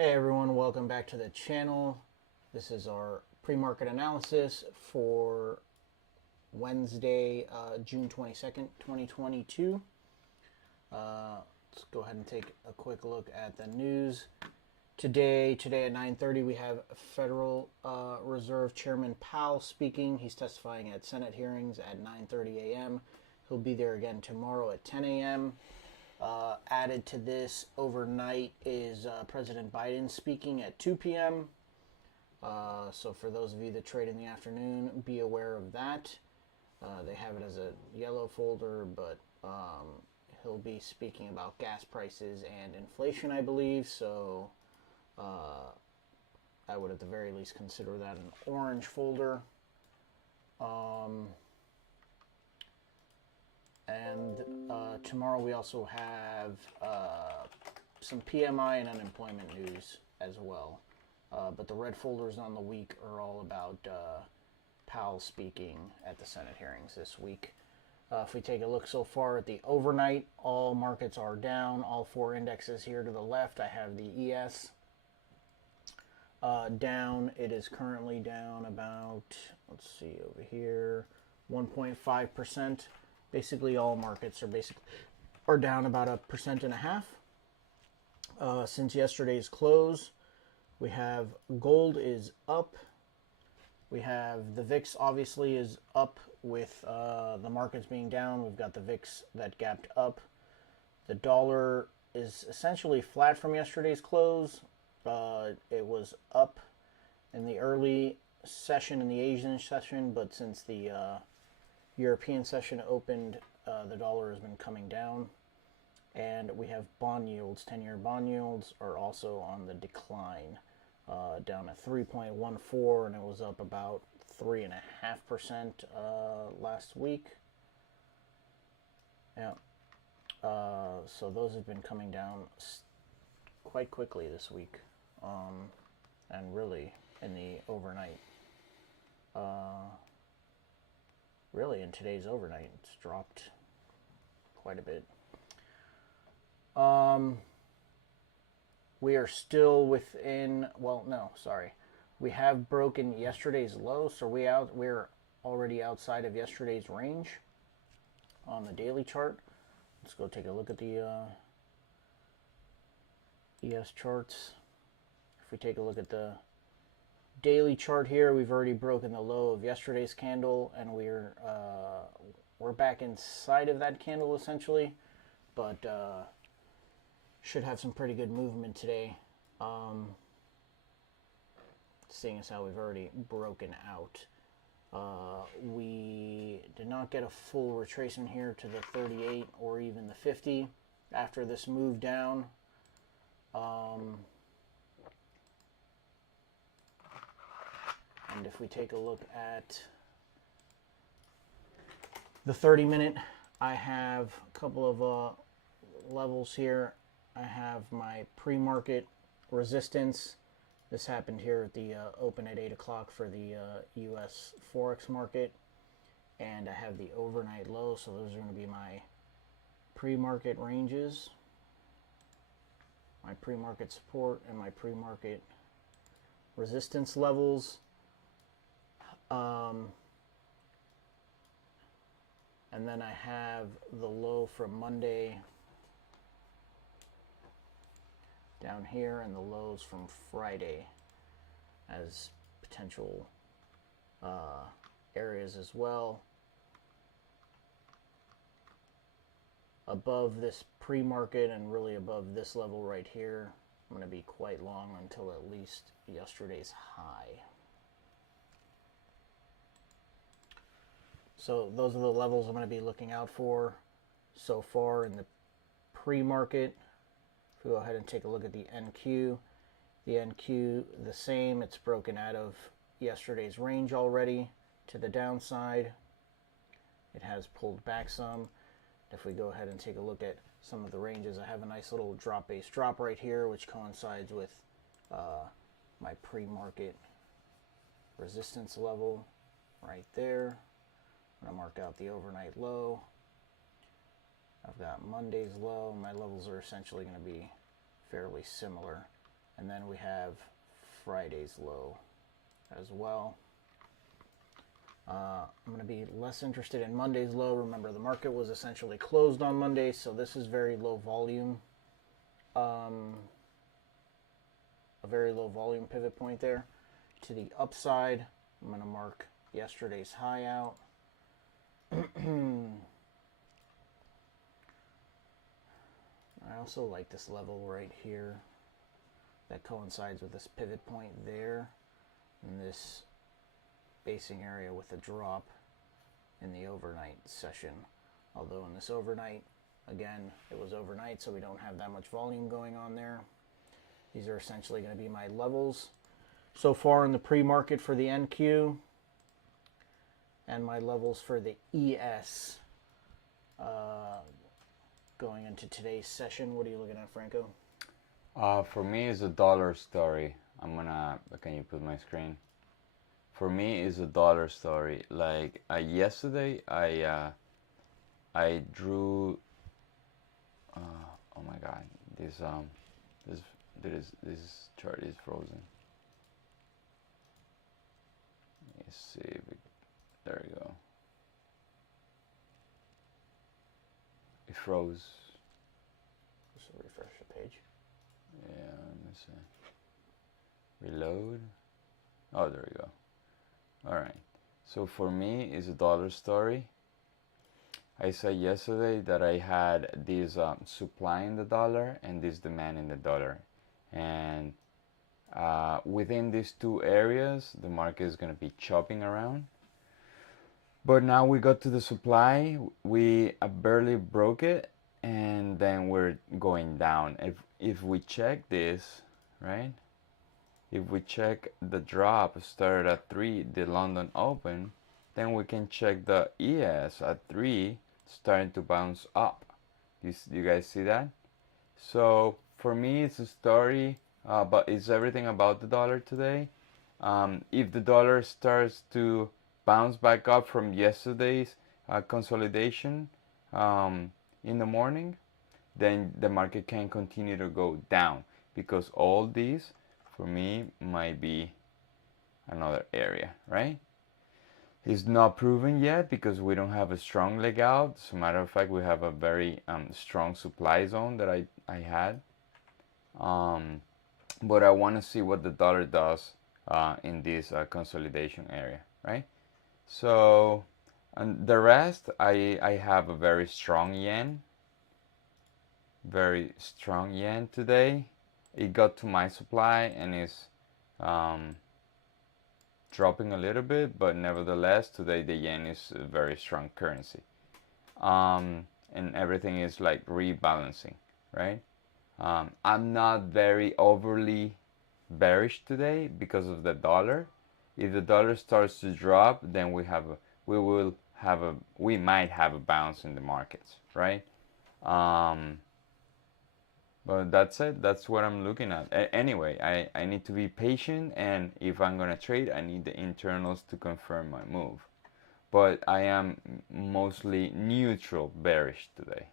Hey everyone, welcome back to the channel. This is our pre-market analysis for Wednesday, June 22nd, 2022. Let's go ahead and take a quick look at the news. Today at 9:30, we have Federal Reserve Chairman Powell speaking. He's testifying at Senate hearings at 9:30 a.m. He'll be there again tomorrow at 10 a.m. Added to this overnight is President Biden speaking at 2 p.m. So for those of you that trade in the afternoon, be aware of that. They have it as a yellow folder, but he'll be speaking about gas prices and inflation, I believe. So I would at the very least consider that an orange folder. And tomorrow we also have some PMI and unemployment news as well. But the red folders on the week are all about Powell speaking at the Senate hearings this week. If we take a look so far at the overnight, all markets are down. All four indexes here to the left. I have the ES down. It is currently down about, let's see over here, 1.5%. Basically, all markets are down about 1.5% since yesterday's close. We have gold is up. We have the VIX obviously is up with the markets being down. We've got the VIX that gapped up. The dollar is essentially flat from yesterday's close. It was up in the early session, in the Asian session, but since the European session opened, the dollar has been coming down, and we have bond yields. 10-year bond yields are also on the decline, down at 3.14, and it was up about 3.5% last week. Yeah. So those have been coming down quite quickly this week, and really in the overnight. Really, in today's overnight, it's dropped quite a bit. We are still within, well, no, sorry. We have broken yesterday's low, so we're already outside of yesterday's range on the daily chart. Let's go take a look at the ES charts. If we take a look at the daily chart here, we've already broken the low of yesterday's candle, and we're back inside of that candle essentially, but should have some pretty good movement today, seeing as how we've already broken out. We did not get a full retracement here to the 38 or even the 50 after this move down. And if we take a look at the 30-minute, I have a couple of levels here. I have my pre-market resistance. This happened here at the open at 8 o'clock for the US Forex market. And I have the overnight low, so those are going to be my pre-market ranges, my pre-market support, and my pre-market resistance levels. And then I have the low from Monday down here, and the lows from Friday as potential areas as well. Above this pre-market and really above this level right here, I'm going to be quite long until at least yesterday's high. So those are the levels I'm going to be looking out for so far in the pre-market. If we go ahead and take a look at the NQ, the same. It's broken out of yesterday's range already to the downside. It has pulled back some. If we go ahead and take a look at some of the ranges, I have a nice little drop-based drop right here, which coincides with my pre-market resistance level right there. I'm going to mark out the overnight low. I've got Monday's low. My levels are essentially going to be fairly similar. And then we have Friday's low as well. I'm going to be less interested in Monday's low. Remember, the market was essentially closed on Monday, so this is very low volume. A very low volume pivot point there. To the upside, I'm going to mark yesterday's high out. I also like this level right here that coincides with this pivot point there and this basing area with a drop in the overnight session. Although in this overnight, again, it was overnight, so we don't have that much volume going on there. These are essentially going to be my levels so far in the pre-market for the NQ, and my levels for the ES going into today's session. What are you looking at, Franco? For me, it's a dollar story. Can you put my screen? For me, it's a dollar story. Like yesterday, I drew. Oh my God, this chart is frozen. Let's see if there we go. It froze. Just refresh the page. Yeah, let me see. Reload. Oh, there we go. All right. So for me, it's a dollar story. I said yesterday that I had this supply in the dollar and this demand in the dollar, and within these two areas, the market is going to be chopping around. But now we got to the supply, we barely broke it, and then we're going down. If we check this, right? If we check the drop started at 3, the London Open, then we can check the ES at 3, starting to bounce up. You guys see that? So for me, it's a story, but it's everything about the dollar today. If the dollar starts to bounce back up from yesterday's consolidation in the morning, then the market can continue to go down, because all these for me might be another area, right? It's not proven yet because we don't have a strong leg out. As a matter of fact, we have a very strong supply zone that I had. But I want to see what the dollar does in this consolidation area, right? So, and the rest, I have a very strong yen. Very strong yen today. It got to my supply and is dropping a little bit, but nevertheless, today the yen is a very strong currency. And everything is like rebalancing, right? I'm not very overly bearish today because of the dollar. If the dollar starts to drop, then we might have a bounce in the markets, right? But that's it. That's what I'm looking at. Anyway, I need to be patient, and if I'm gonna trade, I need the internals to confirm my move. But I am mostly neutral bearish today.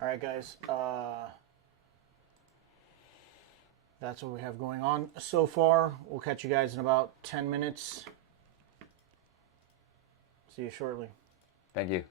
All right, guys. That's what we have going on so far. We'll catch you guys in about 10 minutes. See you shortly. Thank you.